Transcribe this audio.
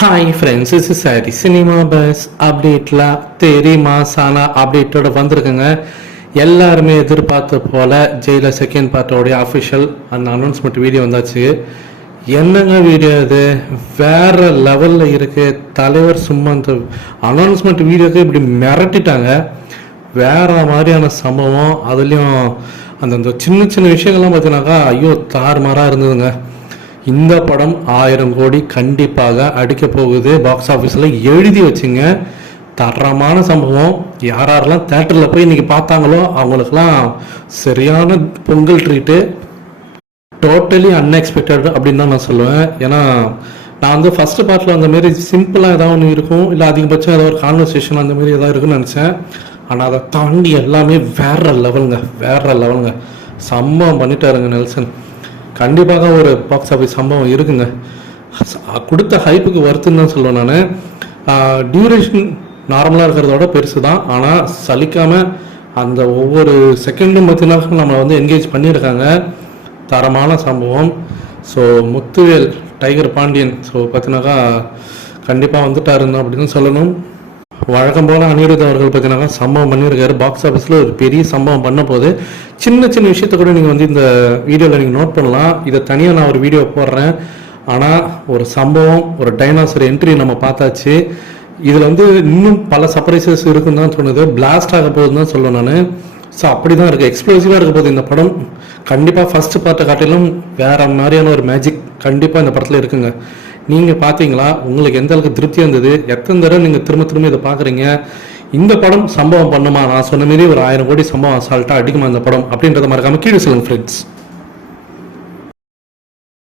Hi friends இஸ் சாரி cinema buzz அப்டேட்ல தெரியுமா சானா அப்டேட்டோட வந்திருக்குங்க. எல்லாருமே எதிர்பார்த்த போல ஜெயில செகண்ட் பார்ட்டோடைய அஃபிஷியல் அந்த அனௌன்ஸ்மெண்ட் வீடியோ வந்தாச்சு. என்னங்க வீடியோ இது? வேற லெவலில் இருக்கு. தலைவர் சும்மா அந்த அனௌன்ஸ்மெண்ட் வீடியோக்கு இப்படி மிரட்டிட்டாங்க. வேற மாதிரியான சம்பவம். அதுலேயும் அந்த அந்த சின்ன சின்ன விஷயங்கள்லாம் பார்த்தீங்கன்னாக்கா ஐயோ தாறுமாறாக இருந்ததுங்க. இந்த படம் ஆயிரம் கோடி கண்டிப்பாக அடிக்க போகுது. பாக்ஸ் ஆஃபீஸில் எழுதி வச்சுங்க. தரமான சம்பவம். யார் யாரெல்லாம் தேட்டரில் போய் இன்றைக்கி பார்த்தாங்களோ அவங்களுக்கெல்லாம் சரியான பொங்கல் ட்ரீட்டு டோட்டலி அன்எக்ஸ்பெக்டட் அப்படின்னு தான் நான் சொல்லுவேன். ஏன்னா நான் வந்து ஃபஸ்ட்டு பார்ட்டில் அந்த மாரி சிம்பிளாக ஏதாவது ஒன்று இருக்கும். இல்லை அதிகபட்சம் ஏதாவது ஒரு கான்வர்சேஷன் அந்த மாதிரி ஏதாவது இருக்குன்னு நினச்சேன். ஆனால் அதை தாண்டி எல்லாமே வேற லெவலுங்க வேற லெவலுங்க சம்பவம் பண்ணிட்டாருங்க நெல்சன். கண்டிப்பாக ஒரு பாக்ஸ் ஆஃபீஸ் சம்பவம் இருக்குங்க. கொடுத்த ஹைப்புக்கு வருத்துன்னு தான் சொல்லுவேன் நான். டியூரேஷன் நார்மலாக இருக்கிறதோட பெருசு தான் ஆனால் சலிக்காமல் அந்த ஒவ்வொரு செகண்டும் பார்த்தீங்கன்னா நம்மளை வந்து என்கேஜ் பண்ணியிருக்காங்க. தரமான சம்பவம். So Muthuvel tiger Pandian. So பார்த்தீங்கன்னாக்கா கண்டிப்பாக வந்துட்டாருந்தான் அப்படின்னு சொல்லணும். வழக்கம் போல அனிருத் அவர்கள் பார்த்தீங்கன்னா சம்பவம் பண்ணியிருக்காரு. பாக்ஸ் ஆஃபீஸில் ஒரு பெரிய சம்பவம் பண்ண போது சின்ன சின்ன விஷயத்த கூட நீங்கள் வந்து இந்த வீடியோவில் நீங்கள் நோட் பண்ணலாம். இதை தனியாக நான் ஒரு வீடியோ போடுறேன். ஆனால் ஒரு சம்பவம் ஒரு டைனாசர் என்ட்ரி நம்ம பார்த்தாச்சு. இதில் வந்து இன்னும் பல சர்ப்ரைசஸ் இருக்குன்னு தான் தோணுது. பிளாஸ்ட் ஆக போகுதுன்னு தான் சொல்லுவேன் நான். ஸோ அப்படி தான் இருக்குது எக்ஸ்ப்ளோசிவாக இருக்க போகுது இந்த படம். கண்டிப்பாக ஃபஸ்ட்டு பார்ட்டை காட்டிலும் வேறு மாதிரியான ஒரு மேஜிக் கண்டிப்பாக இந்த படத்தில் இருக்குங்க. நீங்கள் பார்த்தீங்களா உங்களுக்கு எந்த அளவுக்கு திருப்தியாக இருந்தது எத்தனை தடவை நீங்கள் திரும்ப திரும்ப இதை பார்க்குறீங்க இந்த படம் சம்பவம் பண்ணுமா? நான் சொன்ன மாதிரி ஒரு ஆயிரம் கோடி சம்பவம் அசால்ட்டாக அடிக்குமா இந்த படம்? அப்படின்றத மறக்காம கீழே சொல்லுங்க ஃப்ரெண்ட்ஸ்